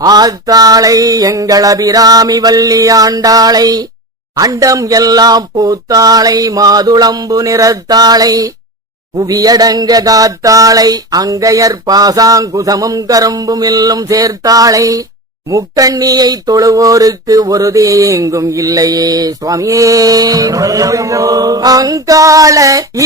ஆத்தாளை எங்கள் அபிராமி வள்ளி ஆண்டாளை அண்டம் எல்லாம் பூத்தாளை மாதுளம்பு நிறத்தாளை புவியடங்க காத்தாளை அங்கையர் பாசாங்குசமும் கரும்பும் எல்லும் சேர்த்தாளை முக்கண்ணியை தொழுவோருக்கு ஒரு தேங்கும் இல்லையே சுவாமியே. அங்காள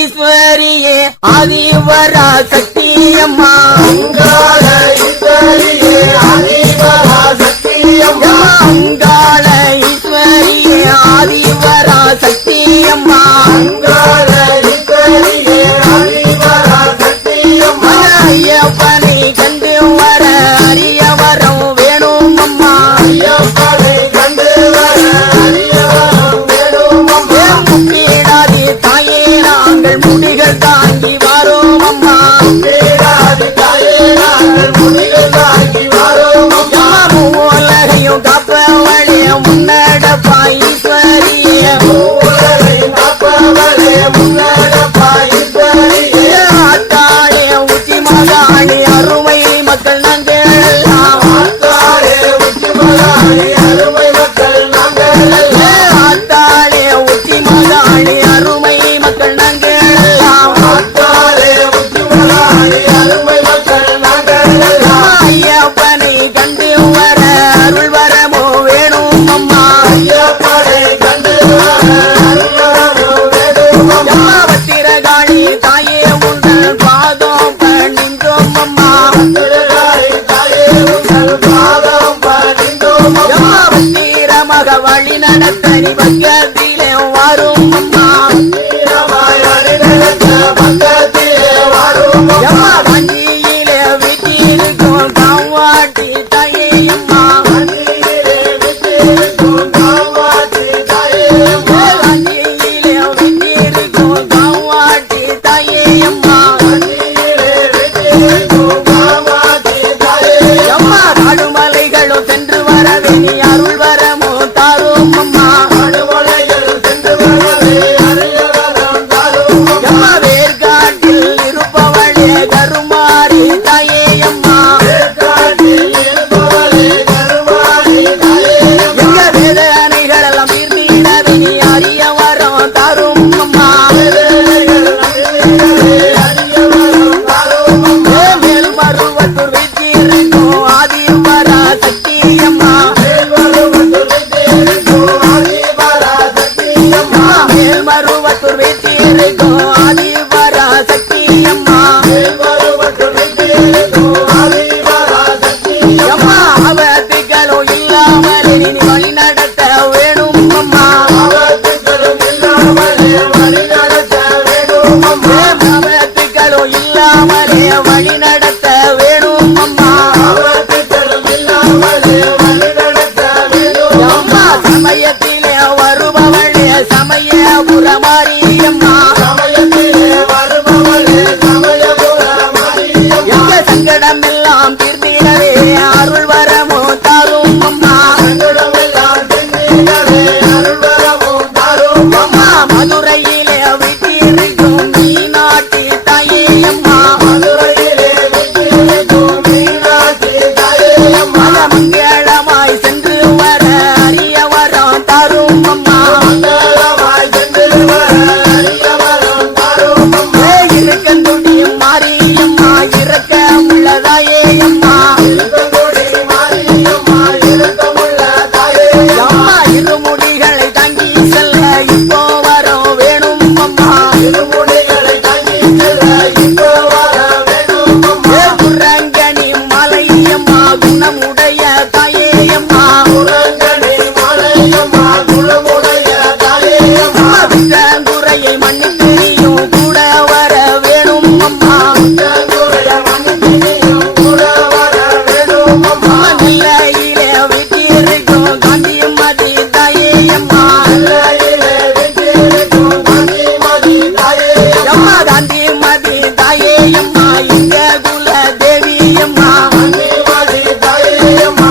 ஈஸ்வரியே ஆதிவரா சக்தியம்மா, அங்காள ஈஸ்வரியே ஆதிவரா சக்தியம்மா, அங்காள ஈஸ்வரியே ஆதிவரா சக்தியம்மா, அங்காள ஈஸ்வரியே ஆதிவரா சக்தியம்மா. ஐயப்பனை கண்டு வர அரியவரம் வேணும் அம்மா, ஐயப்பனை கண்டு வர அரியவரம் வேணும் அம்மா. முப்பீடாதி தாயே நாங்கள் முடிகள் தாங்கி வரோம் அம்மா, பேராதி தாயே நாங்கள் முடிகள் தாங்கி வரோம் அம்மா. உலகையும் காப்பவளே முன்னடப்பா ஈஸ்வரியே, உலகை காப்பவளே முன்னடப்பா ஈஸ்வரியே. ஆத்தாளே உச்சி மகாணி அருமை மக்கள் நாங்கள் எல்லாம், ஆத்தாளே உச்சிமலாளி அருமை மக்கள் நாங்கள் எல்லாம். ஆத்தாளே உச்சி மகாணி அருமை மக்கள் நாங்கள் எல்லாம், ஆத்தாளே உச்சிமலாளி அருமை மக்கள் நாங்கள் எல்லாம். ஐயப்பனை கண்டு வர அருள் வரமோ வேணும் அம்மா, ஐயப்பனை கண்டு வர அருள்வரமோ வேணும் அம்மா. பத்திரகாளி தாயே உங்கள் பாதம் பணிந்தோம் அம்மா, திருகாளி தாயே உங்கள் பாதம் பணிந்தோம் அம்மா. பத்திரமக வழி நடத்தனி பக்கத்திலே வரும் அம்மா, வீரமாய் வழிநடத்த பக்கத்திலே வரும் அம்மா. வஞ்சியிலே வீட்டிருக்கும் காவாட்டி தாயே அம்மா, கண்ணீரே விட்டிருக்கும் காவாட்டி தாயே அம்மா. வஞ்சியிலே வீட்டிருக்கும் காவாட்டி தாயே அம்மா, கண்ணீரே விட்டிருக்கும் காவாட்டி தாயே அம்மா. காடுமலைகளும் சென்று வரவே நீ அருள் வரமோ தாரும் அம்மா, அணுமலைகள் சென்று வரவே அரியவரம் தாரும் அம்மா. வேர்காட்டில் இருப்பவளே கருமாரி தாயே அம்மா, வேர்க்காட்டில் இருப்பவளே கருமாரி தாயே அம்மா. எங்க வேதனைகள் எல்லாம் தீர்த்திடவே நீ அறிய வரம் தாரும் அம்மா, வேதனைகள் நடுவிலே அரியவரம் தாரும் அம்மா. மேல் மருவத்தூர் வீட்டிருக்கும் ஆதிவரா சக்தி அம்மா, மேல்வருவத்தில் விட்டிருக்கும் ஆதிவரா சக்தி அம்மா. மேல் மருவத்தூர் வீட்டிருக்கும் ஆதிவரா சக்தி அம்மா, மேல்வருவத்தில் விட்டிருக்கும் ஆதிவரா சக்தி அம்மா அவத்துக்களும் இல்லாமல் நீ வழி நடத்த வேணும் அம்மா, ஆபத்துக்களும் இல்லாமலே வழிநடத்த வேணும் அம்மா. அவத்துக்களும் இல்லாமலே வழி நடத்த வேணும் அம்மா, ஆபத்துக்களும் இல்லாமலே வழிநடத்த வேணும் அம்மா சமயத்திலே வருபவளே சமயபுர மாரியம்மா, சமயத்திலே வருபவளே சமயபுர மாரியம்மா. எங்க சங்கடம் எல்லாம் தீர்த்திடவே அருள் வரமோ தாரும் அம்மா, சங்கடமெல்லாம் திண்ணிடவே அருள்வரமும் தாரும் அம்மா. மதுரையிலே வீட்டிருக்கும் மீனாட்டி தாயே அம்மா, மதுரையிலே விட்டிருக்கும் மீனாட்சி தாயே அம்மா. மங்களமாய் சென்று வர அறிய வரம் தாரும் அம்மா, மங்களமாய் சென்று வர அரியவரம் தாரும் அம்மா. இருக்கந்துடியும் மாரியம்மா இறக்க உள்ளதாயே அம்மா, இருக்கங்குடி மாரியம்மா இருக்கமுள்ள தாயே அம்மா. அம்மா இருமுடிகளை தாங்கி செல்ல இப்போ வரம் வேணும் அம்மா, இருமுடிகளை தாங்கி செல்ல இப்போ வர வேணும் அம்மா. குரங்கனி மலையம்மா குணமுடைய தாயே அம்மா, குரங்கணி மாலையம்மா குலமுடைய தாயே அம்மா. குறையை மன்னித்தெரியும் கூட வர வேணும் அம்மா, குறைய மன்னியும் கூட வர வேணும் அம்மா. நிலையிலே வீட்டிருக்கும் காந்திமதி தாயே அம்மா, எல்லையிலே விட்டிருக்கும் காந்திமதி தாயே அம்மா. காந்திமதி தாயே அம்மா எங்க குல தேவி அம்மா, காந்திமதி தாயே அம்மா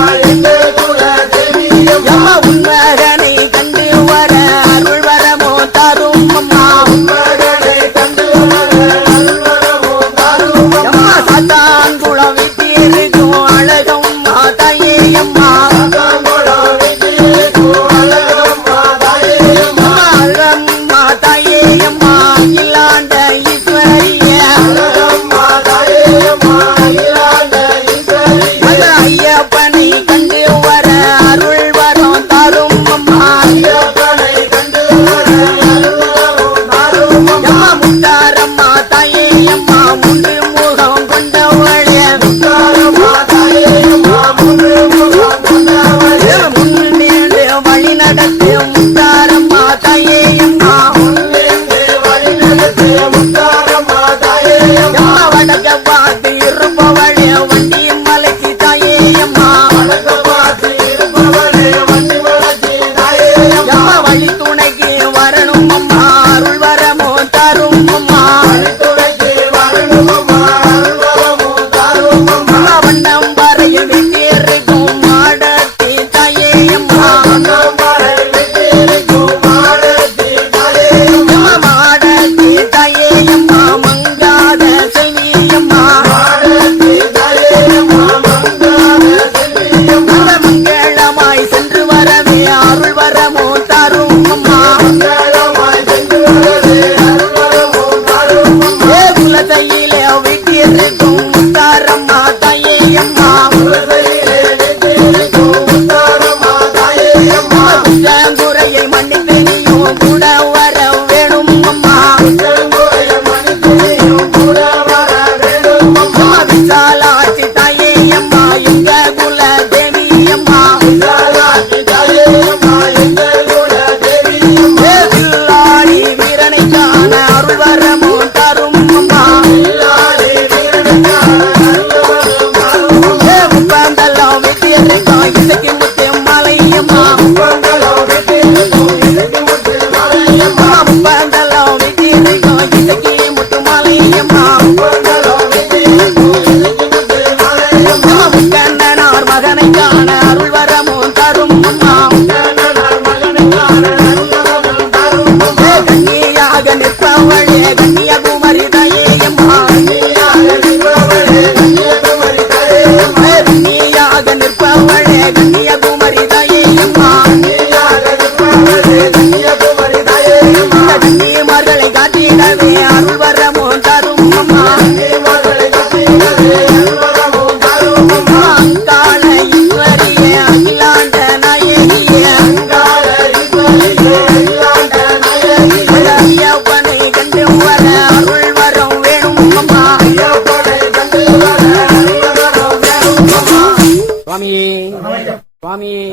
வீட்டிருக்கோம் இசைக்கு முத்து மாலையம்மா முப்பந்தலம் வீட்டிருக்கும் இசைக்கு முத்து மாலையம்மா முப்பந்தலம் வீட்டிருக்கோம் இசைக்கு முத்து மாலையம்மா முப்பந்தலம் வீட்டிருக்கும் இசைக்கு முத்து மாலையம்மா கண்ணனார் மகனை காண அருள் வரமும் தரும் அம்மா கண்ணனார் மகனை காண அருள்வரமும் தரும் அம்மா கண்ணியாக நிற்பவளே கன்னியகுமரி தாயேயம்மா நீயாக நிற்பவளே கன்னியகுமரி தாயேயம்மா கன்னியாக நிற்பவளே கன்னியகுமரி தாயேயம்மா நீயாக நிற்பவளே கன்னியகுமரி தாயேயம்மா கன்னிமார்களை காட்டிடவே அருள் வரமும் தரும் அம்மா நீமகளை கட்டிடவே அருள்வரமும் தரும் அம்மா அங்காள ஈஸ்வரியே அகிலாண்ட நாயகியே அங்காள ஈஸ்வரியே அகிலாண்ட நாயகியே ஐயப்பனை கண்டு வர அருள் வரம் வேணும் அம்மா ஐயப்பனை கண்டு வர அருள்வரமும் வேணும் அம்மா சுவாமியே சுவாமியே